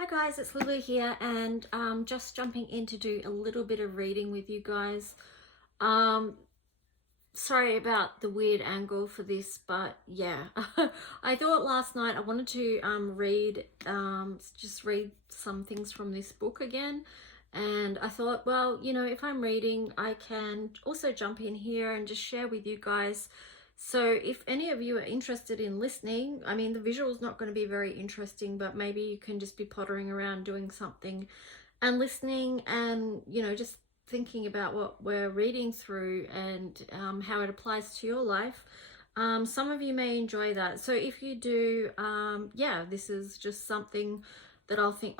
Hi guys, it's Lulu here, and just jumping in to do a little bit of reading with you guys. Um, Sorry about the weird angle for this, but yeah, I thought last night I wanted to just read some things from this book again, and I thought, well, if I'm reading, I can also jump in here and just share with you guys. So if any of you are interested in listening, I mean, the visual's not going to be very interesting, but maybe you can just be pottering around doing something and listening, and just thinking about what we're reading through, and how it applies to your life. Some of you may enjoy that. So if you do, yeah, this is just something that I'll think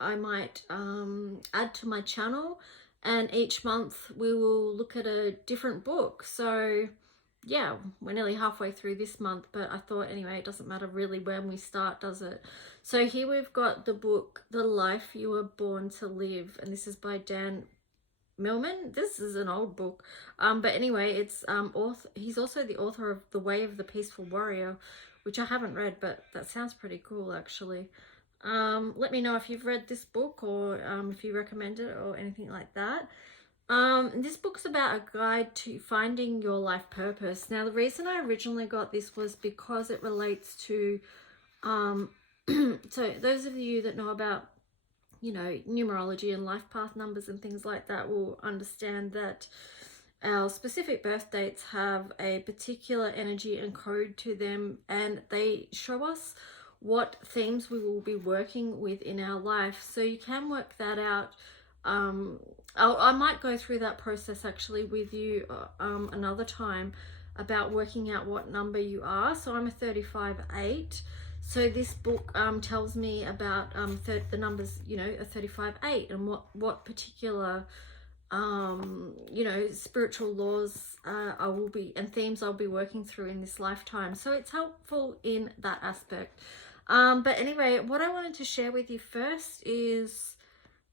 I might add to my channel, and each month we will look at a different book. So yeah, we're nearly halfway through this month, but I thought anyway, it doesn't matter really when we start, does it? So here we've got the book The Life You Were Born to Live, and this is by Dan Millman. This is an old book, but anyway, it's he's also the author of The Way of the Peaceful Warrior, which I haven't read, but that sounds pretty cool actually. Let me know if you've read this book, or if you recommend it or anything like that. This book's about a guide to finding your life purpose. Now, the reason I originally got this was because it relates to, so those of you that know about, numerology and life path numbers and things like that will understand that our specific birth dates have a particular energy and code to them, and they show us what themes we will be working with in our life. So you can work that out. I might go through that process actually with you another time, about working out what number you are. So I'm a 35-8. So this book tells me about the numbers, a 35-8, and what particular spiritual laws I will be, and themes I'll be working through in this lifetime. So it's helpful in that aspect. But anyway, what I wanted to share with you first is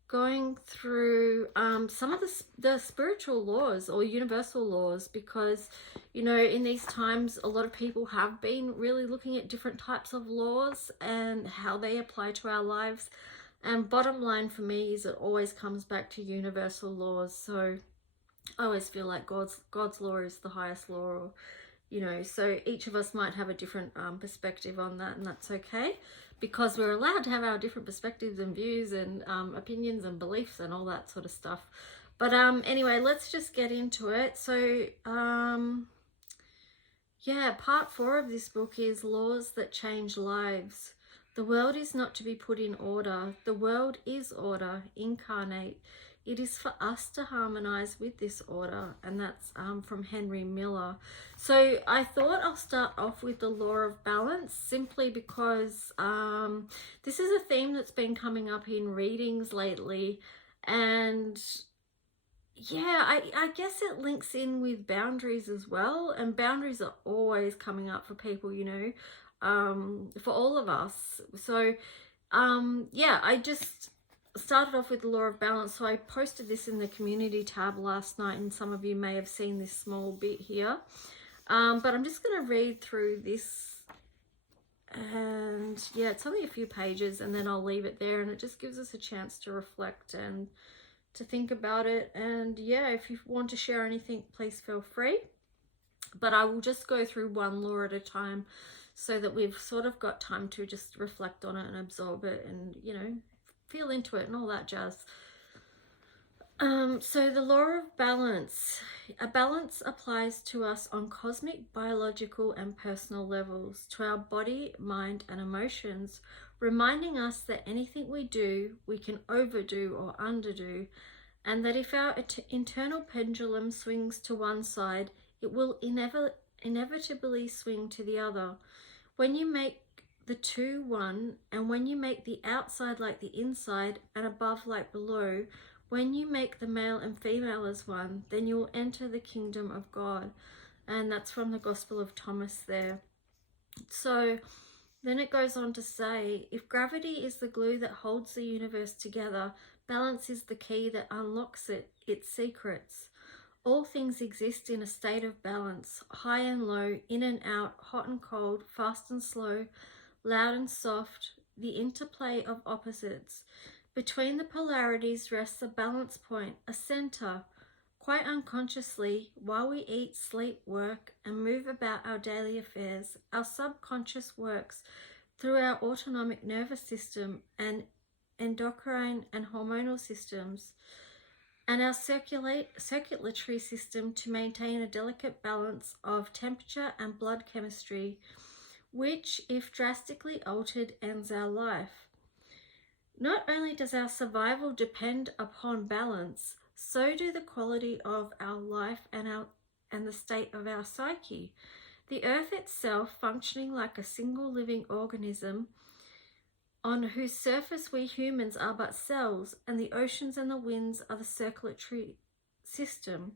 going through some of the spiritual laws or universal laws, because in these times a lot of people have been really looking at different types of laws and how they apply to our lives, and bottom line for me is it always comes back to universal laws. So I always feel like God's law is the highest law, or so each of us might have a different perspective on that, and that's okay, because we're allowed to have our different perspectives and views and opinions and beliefs and all that sort of stuff. But anyway, let's just get into it. So yeah, part 4 of this book is Laws That Change Lives. The world is not to be put in order. The world is order incarnate. It is for us to harmonize with this order. And that's from Henry Miller. So I thought I'll start off with the law of balance, simply because this is a theme that's been coming up in readings lately. And yeah, I guess it links in with boundaries as well. And boundaries are always coming up for people, for all of us. So yeah, I just started off with the law of balance. So I posted this in the community tab last night, and some of you may have seen this small bit here. But I'm just going to read through this, and yeah, it's only a few pages, and then I'll leave it there, and it just gives us a chance to reflect and to think about it. And yeah, if you want to share anything, please feel free, but I will just go through one law at a time so that we've sort of got time to just reflect on it and absorb it and feel into it and all that jazz. So the law of balance. A balance applies to us on cosmic, biological and personal levels, to our body, mind and emotions, reminding us that anything we do, we can overdo or underdo, and that if our internal pendulum swings to one side, it will inevitably swing to the other. When you make the two one, and when you make the outside like the inside and above like below, when you make the male and female as one, then you will enter the kingdom of God. And that's from the Gospel of Thomas there. So then it goes on to say, if gravity is the glue that holds the universe together, balance is the key that unlocks its secrets. All things exist in a state of balance, high and low, in and out, hot and cold, fast and slow, loud and soft, the interplay of opposites. Between the polarities rests a balance point, a center. Quite unconsciously, while we eat, sleep, work, and move about our daily affairs, our subconscious works through our autonomic nervous system and endocrine and hormonal systems, and our circulatory system to maintain a delicate balance of temperature and blood chemistry, which, if drastically altered, ends our life. Not only does our survival depend upon balance, so do the quality of our life and the state of our psyche. The earth itself, functioning like a single living organism, on whose surface we humans are but cells, and the oceans and the winds are the circulatory system,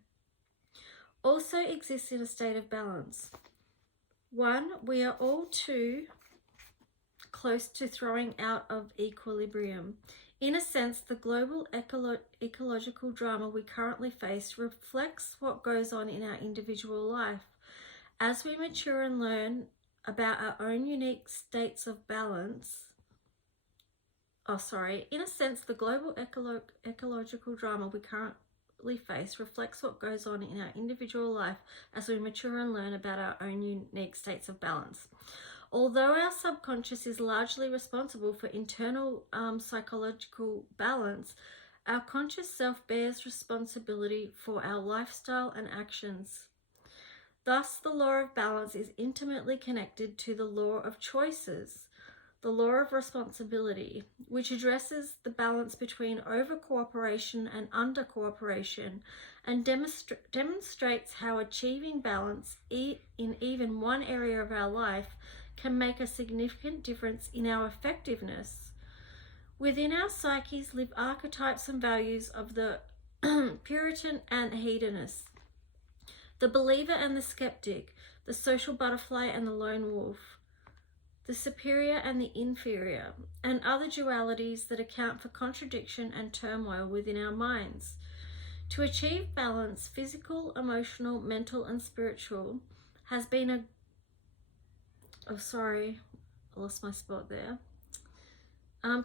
also exists in a state of balance. 1. We are all too close to throwing out of equilibrium. In a sense, the global ecological drama we currently face reflects what goes on in our individual life. As we mature and learn about our own unique states of balance, in a sense, the global ecological drama we currently face reflects what goes on in our individual life as we mature and learn about our own unique states of balance. Although our subconscious is largely responsible for internal psychological balance, our conscious self bears responsibility for our lifestyle and actions. Thus, the law of balance is intimately connected to the law of choices, the law of responsibility, which addresses the balance between over-cooperation and under-cooperation, and demonstrates how achieving balance in even one area of our life can make a significant difference in our effectiveness. Within our psyches live archetypes and values of the Puritan and hedonist, the believer and the skeptic, the social butterfly and the lone wolf, the superior and the inferior, and other dualities that account for contradiction and turmoil within our minds. To achieve balance, physical, emotional, mental, and spiritual, has been a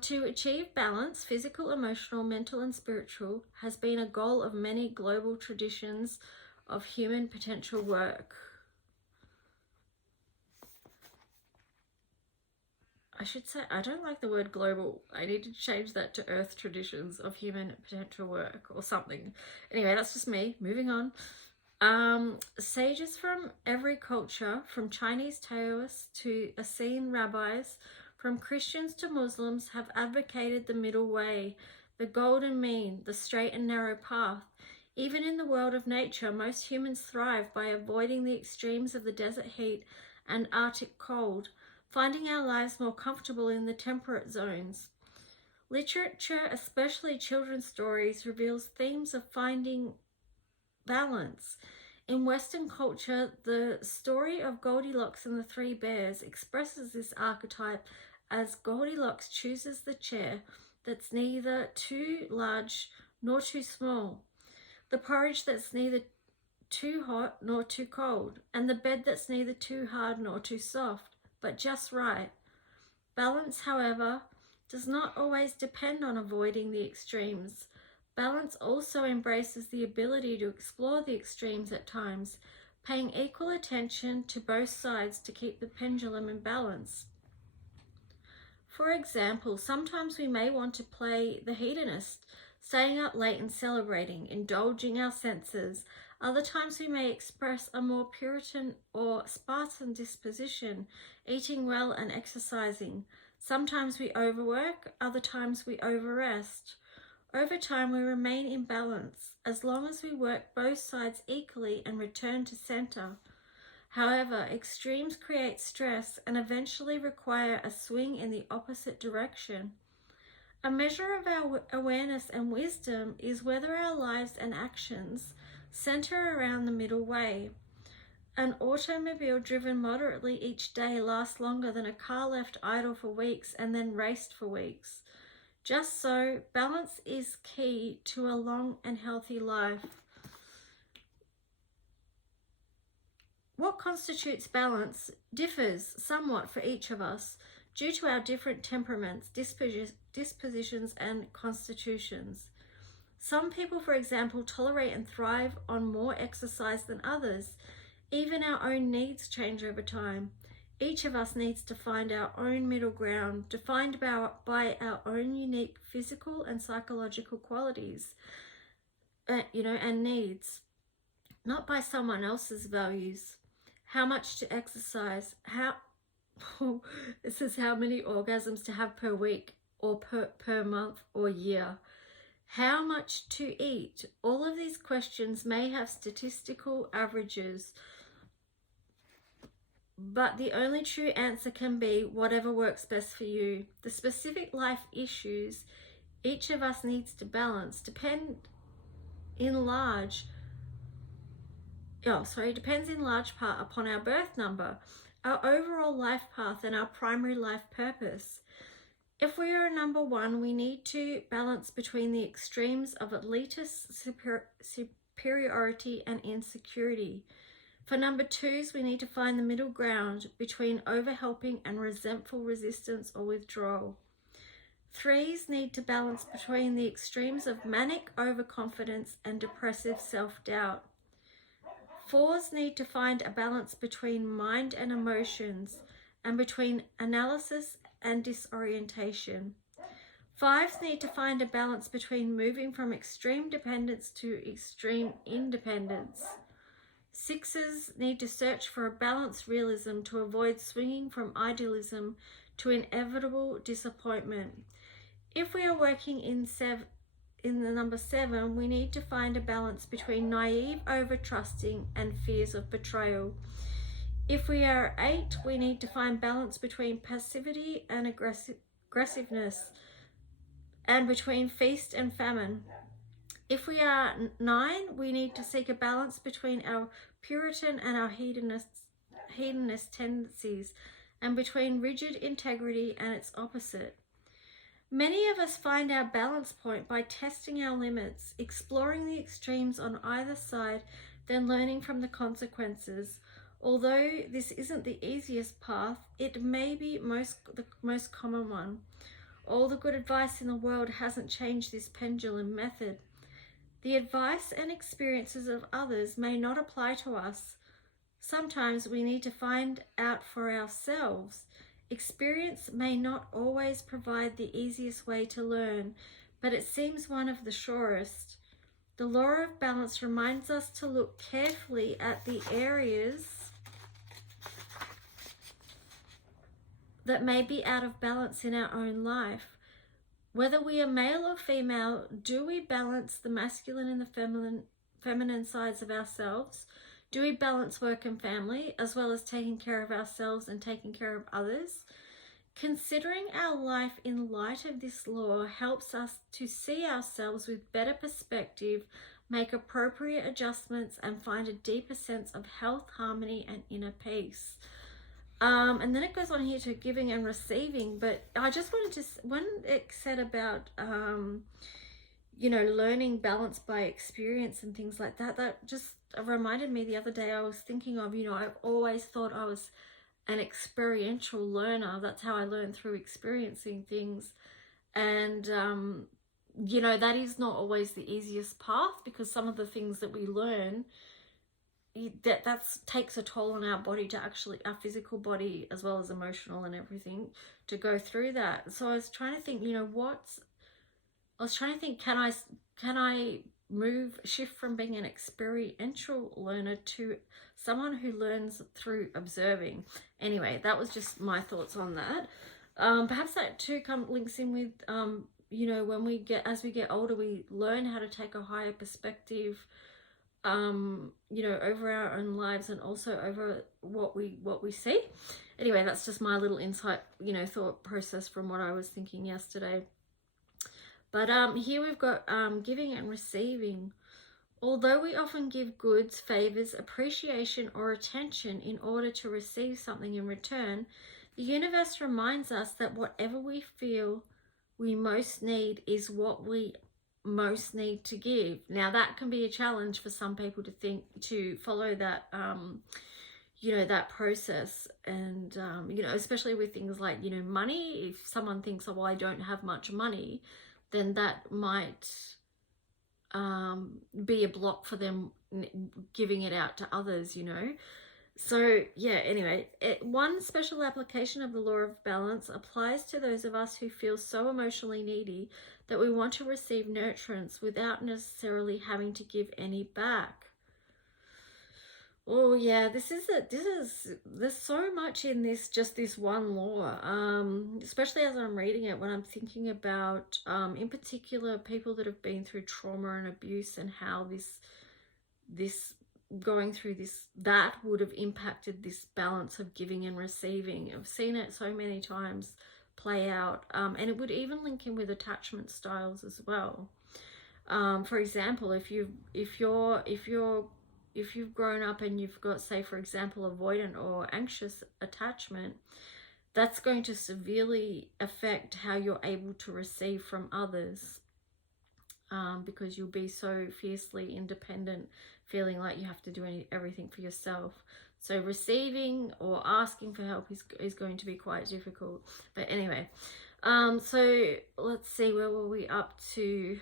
To achieve balance, physical, emotional, mental, and spiritual, has been a goal of many global traditions of human potential work. I should say, I don't like the word global. I need to change that to earth traditions of human potential work or something. Anyway, that's just me. Moving on. Sages from every culture, from Chinese Taoists to Essene rabbis, from Christians to Muslims, have advocated the middle way, the golden mean, the straight and narrow path. Even in the world of nature, most humans thrive by avoiding the extremes of the desert heat and Arctic cold, finding our lives more comfortable in the temperate zones. Literature, especially children's stories, reveals themes of finding balance. In Western culture, the story of Goldilocks and the Three Bears expresses this archetype as Goldilocks chooses the chair that's neither too large nor too small, the porridge that's neither too hot nor too cold, and the bed that's neither too hard nor too soft, but just right. Balance, however, does not always depend on avoiding the extremes. Balance also embraces the ability to explore the extremes at times, paying equal attention to both sides to keep the pendulum in balance. For example, sometimes we may want to play the hedonist, staying up late and celebrating, indulging our senses. Other times we may express a more Puritan or Spartan disposition, eating well and exercising. Sometimes we overwork, other times we overrest. Over time, we remain in balance as long as we work both sides equally and return to center. However, extremes create stress and eventually require a swing in the opposite direction. A measure of our awareness and wisdom is whether our lives and actions center around the middle way. An automobile driven moderately each day lasts longer than a car left idle for weeks and then raced for weeks. Just so, balance is key to a long and healthy life. What constitutes balance differs somewhat for each of us. due to our different temperaments, dispositions, and constitutions. Some people, for example, tolerate and thrive on more exercise than others. Even our own needs change over time. Each of us needs to find our own middle ground, defined by our own unique physical and psychological qualities, and needs, not by someone else's values. How much to exercise, this is how many orgasms to have per week or per month or year. How much to eat? All of these questions may have statistical averages, but the only true answer can be whatever works best for you. The specific life issues each of us needs to balance depends in large part upon our birth number, our overall life path, and our primary life purpose. If we are a number 1, we need to balance between the extremes of elitist superiority and insecurity. For number 2s, we need to find the middle ground between overhelping and resentful resistance or withdrawal. 3s need to balance between the extremes of manic overconfidence and depressive self-doubt. 4s need to find a balance between mind and emotions, and between analysis and disorientation. 5s need to find a balance between moving from extreme dependence to extreme independence. 6s need to search for a balanced realism to avoid swinging from idealism to inevitable disappointment. If we are working in the number 7, we need to find a balance between naive over-trusting and fears of betrayal. If we are 8, we need to find balance between passivity and aggressiveness, and between feast and famine. If we are 9, we need to seek a balance between our Puritan and our hedonist tendencies, and between rigid integrity and its opposite. Many of us find our balance point by testing our limits, exploring the extremes on either side, then learning from the consequences. Although this isn't the easiest path, it may be the most common one. All the good advice in the world hasn't changed this pendulum method. The advice and experiences of others may not apply to us. Sometimes we need to find out for ourselves. Experience may not always provide the easiest way to learn, but it seems one of the surest. The law of balance reminds us to look carefully at the areas that may be out of balance in our own life. Whether we are male or female, do we balance the masculine and the feminine sides of ourselves? Do we balance work and family, as well as taking care of ourselves and taking care of others? Considering our life in light of this law helps us to see ourselves with better perspective, make appropriate adjustments, and find a deeper sense of health, harmony, and inner peace. And then it goes on here to giving and receiving, but I just wanted to, when it said about, learning balance by experience and things like that, that just reminded me the other day. I was thinking of, I've always thought I was an experiential learner. That's how I learn, through experiencing things. And, that is not always the easiest path, because some of the things that we learn, that takes a toll on our body, to actually, our physical body as well as emotional and everything, to go through that. So I was trying to think, can I shift from being an experiential learner to someone who learns through observing? Anyway, that was just my thoughts on that. Perhaps that too links in with, as we get older, we learn how to take a higher perspective, over our own lives, and also over what we see. Anyway, that's just my little insight, thought process from what I was thinking yesterday. But here we've got giving and receiving. Although we often give goods, favors, appreciation, or attention in order to receive something in return, the universe reminds us that whatever we feel we most need is what we most need to give. Now, that can be a challenge for some people to follow that you know, that process. And you know, especially with things like, you know, money, if someone thinks, oh well, I don't have much money, then that might be a block for them giving it out to others, you know. So yeah, anyway, one special application of the law of balance applies to those of us who feel so emotionally needy that we want to receive nurturance without necessarily having to give any back. Oh yeah, there's so much in this, just this one law, especially as I'm reading it, when I'm thinking about, in particular, people that have been through trauma and abuse, and how this going through this, that would have impacted this balance of giving and receiving. I've seen it so many times play out, and it would even link in with attachment styles as well. For example, if you've grown up and you've got, say for example, avoidant or anxious attachment, that's going to severely affect how you're able to receive from others, because you'll be so fiercely independent, feeling like you have to do everything for yourself. So receiving or asking for help is going to be quite difficult. But anyway, so let's see, where were we up to?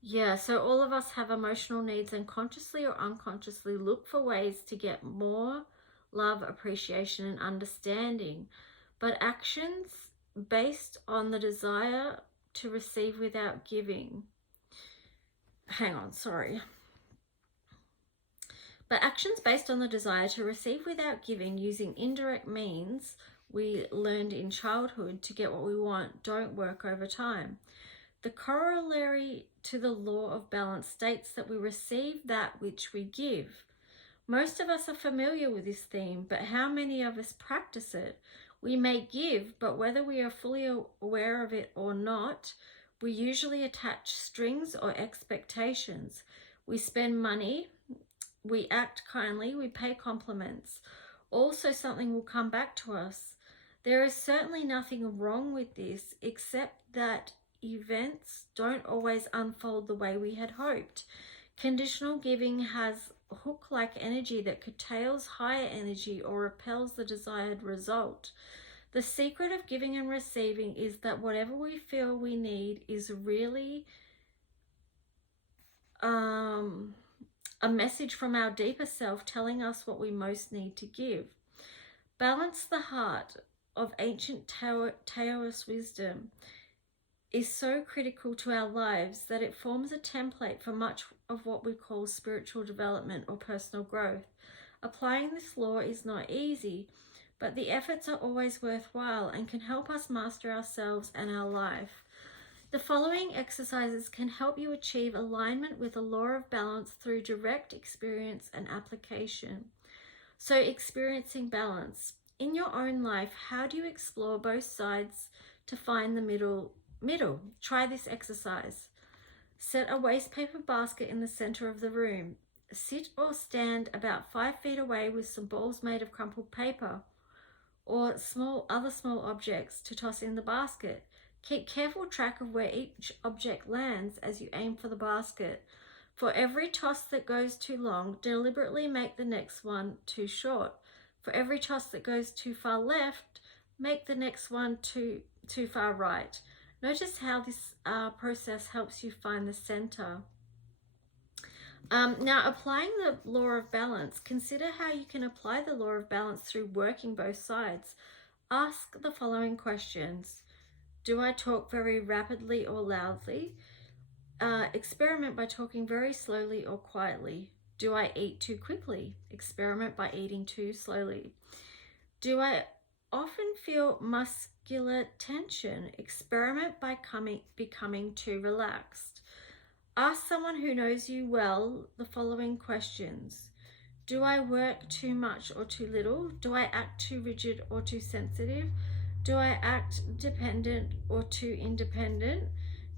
Yeah, so all of us have emotional needs, and consciously or unconsciously look for ways to get more love, appreciation, and understanding. But actions based on the desire to receive without giving. Hang on, sorry. But actions based on the desire to receive without giving, using indirect means we learned in childhood to get what we want, don't work over time. The corollary to the law of balance states that we receive that which we give. Most of us are familiar with this theme, but how many of us practice it? We may give, but whether we are fully aware of it or not, we usually attach strings or expectations. We spend money, we act kindly, we pay compliments. Also, something will come back to us. There is certainly nothing wrong with this, except that events don't always unfold the way we had hoped. Conditional giving has hook-like energy that curtails higher energy or repels the desired result. The secret of giving and receiving is that whatever we feel we need is really a message from our deeper self telling us what we most need to give. Balance the heart of ancient Taoist wisdom is so critical to our lives that it forms a template for much of what we call spiritual development or personal growth. Applying this law is not easy, but the efforts are always worthwhile and can help us master ourselves and our life. The following exercises can help you achieve alignment with the law of balance through direct experience and application. So, experiencing balance. In your own life, how do you explore both sides to find the middle? Try this exercise. Set a wastepaper basket in the center of the room. Sit or stand about 5 feet away with some balls made of crumpled paper or other small objects to toss in the basket. Keep careful track of where each object lands as you aim for the basket. For every toss that goes too long, deliberately make the next one too short. For every toss that goes too far left, make the next one too far right. Notice how this process helps you find the center. Now, applying the law of balance, consider how you can apply the law of balance through working both sides. Ask the following questions. Do I talk very rapidly or loudly? Experiment by talking very slowly or quietly. Do I eat too quickly? Experiment by eating too slowly. Do I often feel muscular tension? Experiment by becoming too relaxed. Ask someone who knows you well the following questions. Do I work too much or too little? Do I act too rigid or too sensitive? Do I act dependent or too independent?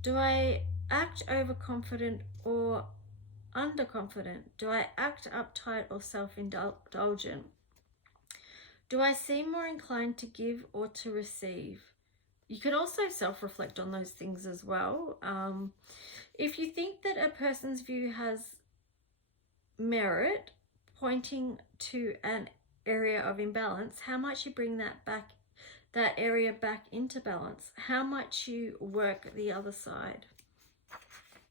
Do I act overconfident or underconfident? Do I act uptight or self-indulgent? Do I seem more inclined to give or to receive? you can also self-reflect on those things as well. If you think that a person's view has merit, pointing to an area of imbalance, how much you bring that area back into balance, how much you work the other side.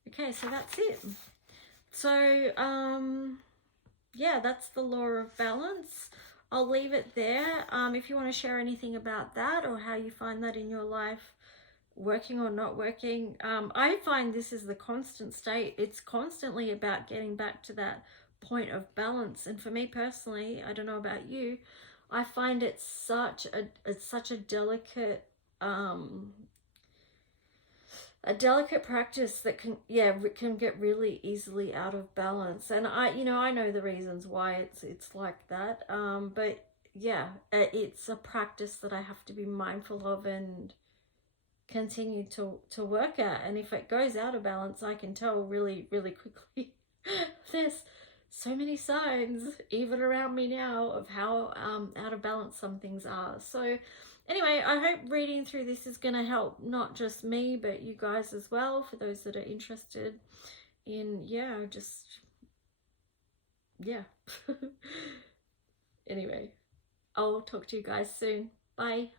Okay, so that's it. So yeah, that's the law of balance. I'll leave it there. If you want to share anything about that or how you find that in your life, working or not working, I find this is the constant state. It's constantly about getting back to that point of balance. And for me personally, I don't know about you, I find it's such a delicate practice that can get really easily out of balance. And I know the reasons why it's like that, but yeah, it's a practice that I have to be mindful of and continue to work at. And if it goes out of balance, I can tell really quickly. There's so many signs even around me now of how out of balance some things are. So anyway, I hope reading through this is going to help not just me but you guys as well, for those that are interested in anyway, I'll talk to you guys soon. Bye.